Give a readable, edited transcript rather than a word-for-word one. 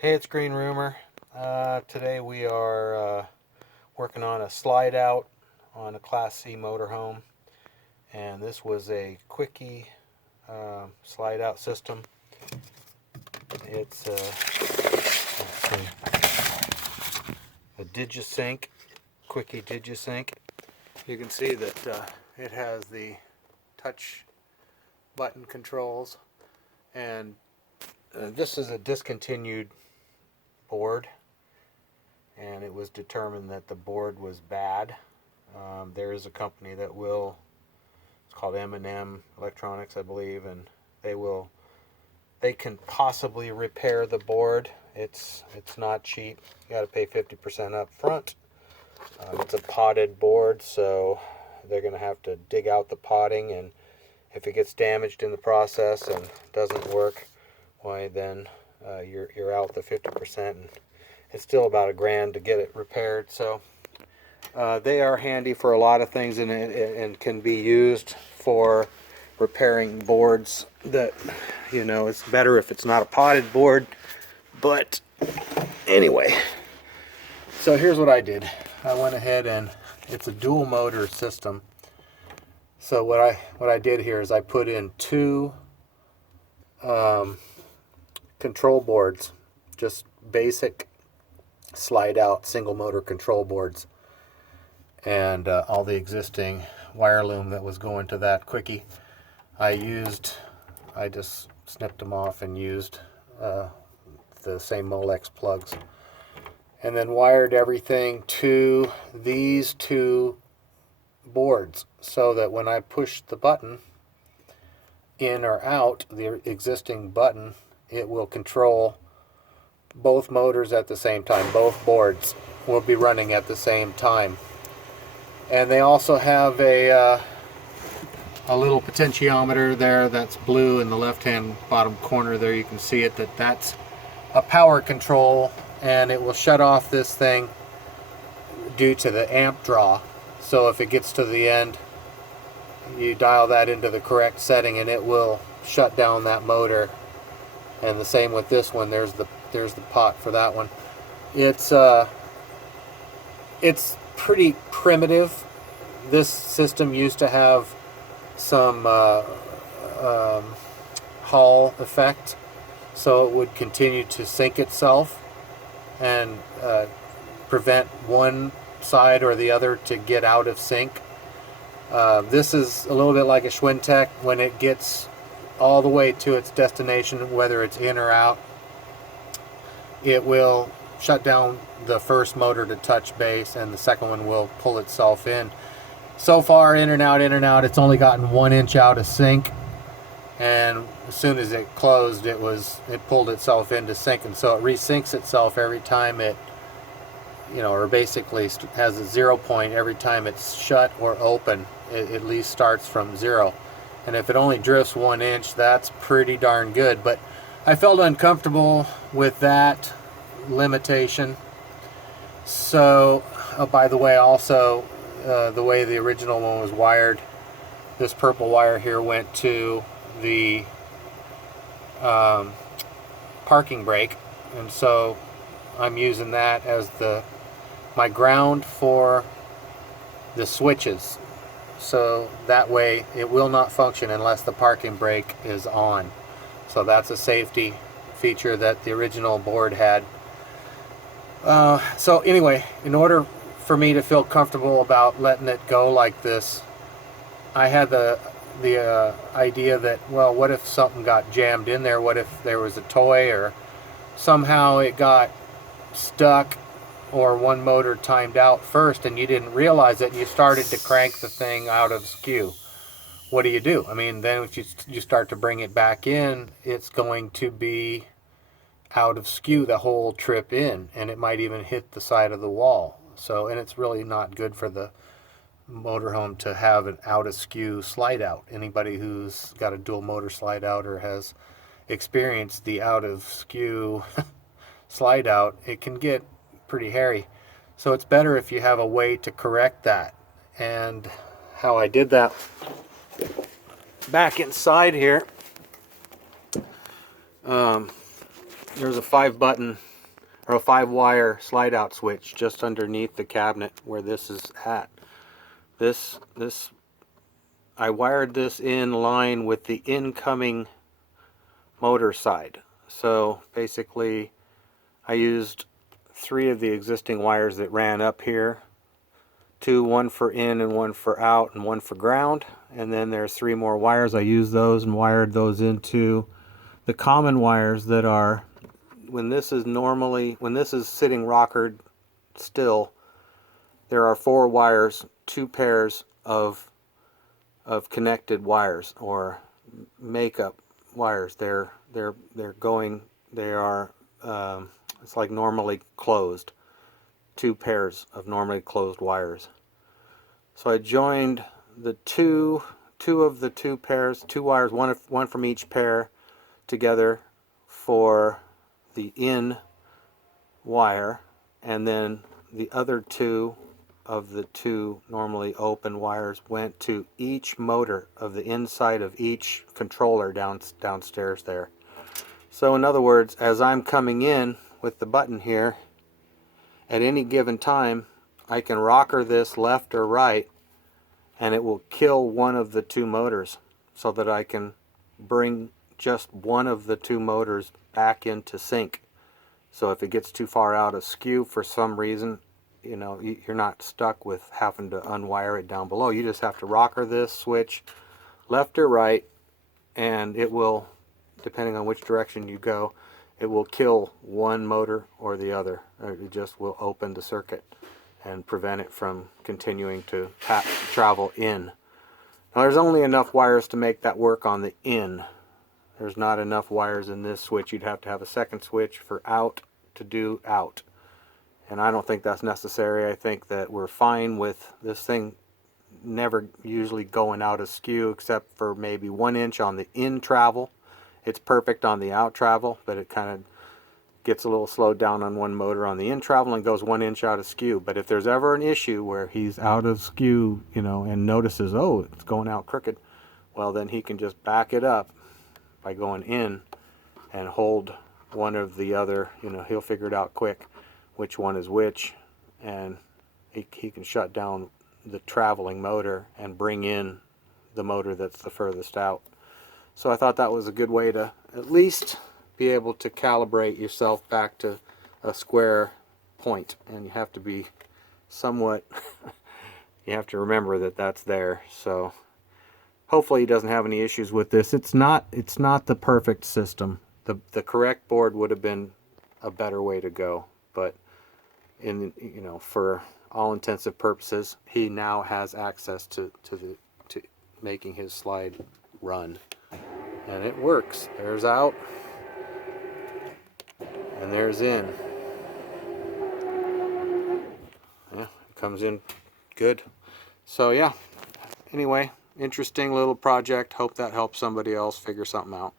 Hey, it's Green Rumor. Today we are working on a slide out on a Class C motorhome, and this was a Kwikee slide out system. It's a Digisync, Kwikee Digisync. You can see that it has the touch button controls, and this is a discontinued board, and it was determined that the board was bad. There is a company that will, it's called M&M Electronics, I believe, and they can possibly repair the board. It's not cheap. You got to pay 50% up front. It's a potted board, so they're going to have to dig out the potting, and if it gets damaged in the process and doesn't work, why then you're out the 50%, and it's still about $1,000 to get it repaired. So they are handy for a lot of things, and can be used for repairing boards that, it's better if it's not a potted board. But anyway, so here's what I did. I went ahead, and it's a dual motor system. So what I did here is I put in two control boards, just basic slide out single motor control boards, and all the existing wire loom that was going to that Kwikee. I just snipped them off and used the same Molex plugs, and then wired everything to these two boards, so that when I push the button in or out, the existing button, it will control both motors at the same time. Both boards will be running at the same time. And they also have a little potentiometer there that's blue in the left hand bottom corner there. You can see it, that's a power control, and it will shut off this thing due to the amp draw. So if it gets to the end, you dial that into the correct setting and it will shut down that motor. And the same with this one. There's the pot for that one. It's pretty primitive. This system used to have some Hall effect, so it would continue to sync itself and prevent one side or the other to get out of sync. This is a little bit like a Schwintek. When it gets all the way to its destination, whether it's in or out, it will shut down the first motor to touch base, and the second one will pull itself in. So far, in and out, it's only gotten 1 inch out of sync, and as soon as it closed, it pulled itself into sync, and so it resyncs itself every time it, or basically has a 0 point every time it's shut or open. It at least starts from 0. And if it only drifts 1 inch, that's pretty darn good. But I felt uncomfortable with that limitation. So, by the way, also the way the original one was wired, this purple wire here went to the parking brake, and so I'm using that as my ground for the switches. So that way it will not function unless the parking brake is on. So that's a safety feature that the original board had. So anyway, in order for me to feel comfortable about letting it go like this, I had the idea that, well, what if something got jammed in there? What if there was a toy, or somehow it got stuck, or one motor timed out first and you didn't realize it and you started to crank the thing out of skew? What do? I mean, then if you start to bring it back in, it's going to be out of skew the whole trip in, and it might even hit the side of the wall. So, and it's really not good for the motorhome to have an out of skew slide out. Anybody who's got a dual motor slide out or has experienced the out of skew slide out, it can get pretty hairy. So it's better if you have a way to correct that. And how I did that, back inside here, there's a 5-button or a 5-wire slide out switch just underneath the cabinet where this is at. I wired this in line with the incoming motor side. So basically I used 3 of the existing wires that ran up here. 2, one for in and one for out and one for ground. And then there's 3 more wires. I used those and wired those into the common wires that are, when this is sitting rockered still, there are 4 wires, 2 pairs of connected wires or makeup wires. They are it's like normally closed, 2 pairs of normally closed wires. So I joined the two of the 2 pairs, 2 wires, one from each pair, together for the in wire, and then the other 2 of the 2 normally open wires went to each motor of the inside of each controller downstairs there. So in other words, as I'm coming in with the button here, at any given time I can rocker this left or right and it will kill one of the 2 motors so that I can bring just one of the 2 motors back into sync. So if it gets too far out of skew for some reason, you know, you're not stuck with having to unwire it down below. You just have to rocker this switch left or right, and it will, depending on which direction you go, it will kill one motor or the other, or it just will open the circuit and prevent it from continuing to travel in. Now there's only enough wires to make that work on the in. There's not enough wires in this switch. You'd have to have a second switch for out to do out. And I don't think that's necessary. I think that we're fine with this thing never usually going out of skew except for maybe 1 inch on the in travel. It's perfect on the out travel, but it kind of gets a little slowed down on one motor on the in travel and goes 1 inch out of skew. But if there's ever an issue where he's out of skew, you know, and notices, oh, it's going out crooked, well, then he can just back it up by going in and hold one of the other. You know, he'll figure it out quick which one is which, and he can shut down the traveling motor and bring in the motor that's the furthest out. So I thought that was a good way to at least be able to calibrate yourself back to a square point, and you have to be somewhat you have to remember that that's there. So hopefully he doesn't have any issues with this. It's not the perfect system. The correct board would have been a better way to go, but for all intensive purposes, he now has access to making his slide run, and it works. There's out and there's in. Yeah, it comes in good. So yeah, anyway, interesting little project. Hope that helps somebody else figure something out.